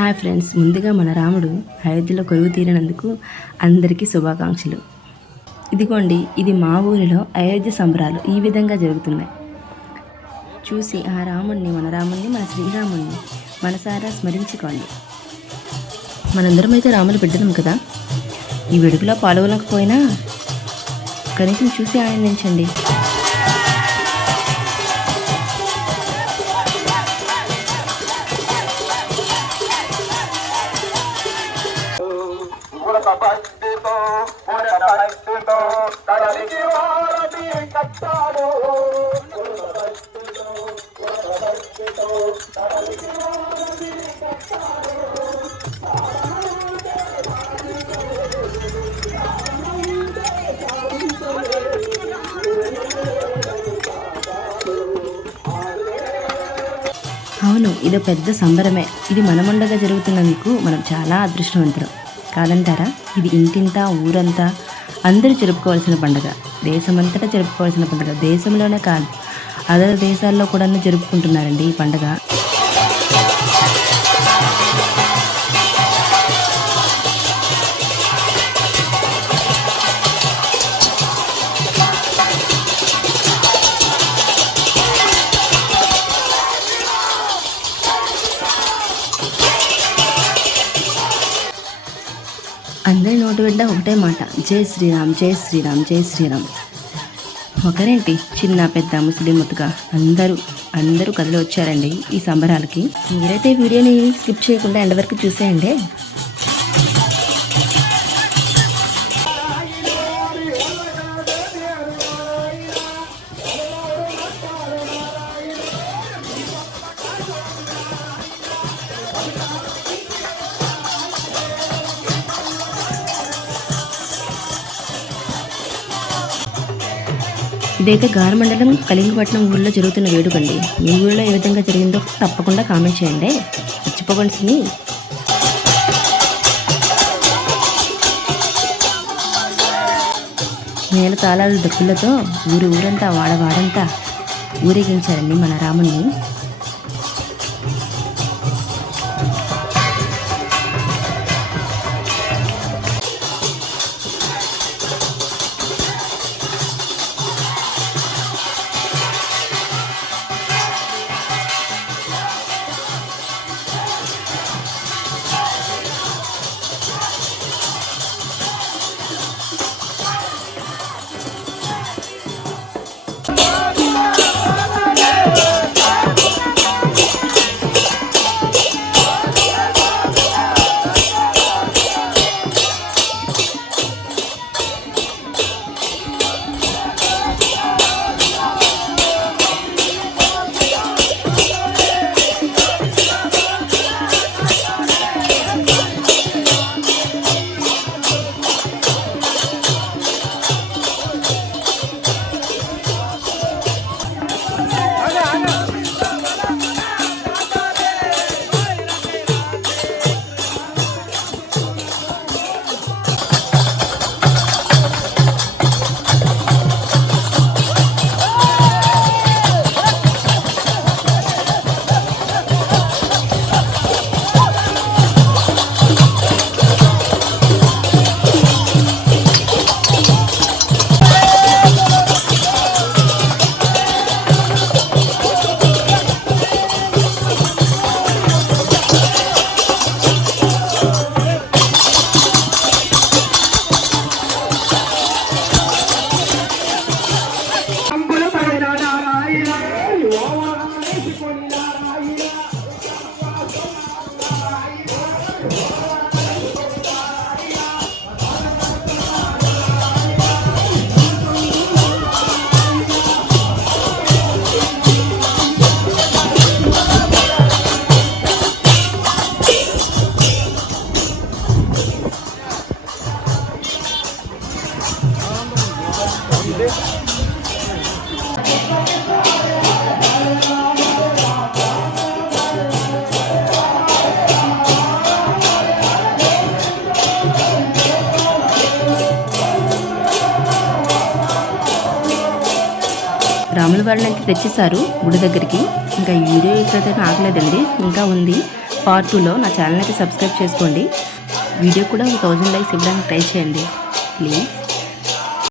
Hi friends, ముందుగా మన రాముడు అయోధ్యలో కొలువు తీరినందుకు అందరికీ శుభాకాంక్షలు. ఇదిగోండి, ఇది మా ఊరిలో అయోధ్య సంబరాలు ఈ విధంగా జరుగుతున్నాయి. చూసి ఆ రాముణ్ణి, మన శ్రీరాముణ్ణి మనసారా స్మరించుకోండి. మనందరం అయితే రాములు బిడ్డలం కదా. ఈ వేడుకలో పాల్గొనకపోయినా కనీసం చూసి ఆనందించండి. అవును, ఇదో పెద్ద సంబరమే. ఇది మనముండగా జరుగుతున్నందుకు మనం చాలా అదృష్టవంతులం కాదంటారా? ఇది ఇంటింటా, ఊరంతా అందరూ జరుపుకోవాల్సిన పండుగ. దేశమంతటా జరుపుకోవాల్సిన పండుగ. దేశంలోనే కాదు, అదర్ దేశాల్లో కూడా జరుపుకుంటున్నారండి ఈ పండుగ. అందరి నోటి వెంట ఒకటే మాట, జై శ్రీరామ్, జై శ్రీరామ్, జై శ్రీరామ్. ఒకరేంటి, చిన్న పెద్ద ముస్లిం ముతుక అందరూ కదిలి వచ్చారండి ఈ సంబరాలకి. మీరైతే వీడియోని స్కిప్ చేయకుండా ఎండ్ వరకు చూసేయండి. ఇదైతే గారమండలం కలింగపట్నం ఊళ్ళో జరుగుతున్న వేడుకండి. మీ ఊళ్ళో ఏ విధంగా జరిగిందో తప్పకుండా కామెంట్ చేయండి, మర్చిపోకండి. నేల తాళాలు దప్పులతో ఊరంతా వాడంతా ఊరేగించారండి మన రాముణ్ణి. రాముల వారిని అయితే తెచ్చేశారు గుడి దగ్గరికి. ఇంకా ఈ వీడియో ఇక్కడైతే ఆగలేదండి, ఇంకా ఉంది. పార్ట్ 2లో నా ఛానల్ అయితే సబ్స్క్రైబ్ చేసుకోండి. వీడియో కూడా 1000 లైక్స్ ఇవ్వడానికి ట్రై చేయండి ప్లీజ్.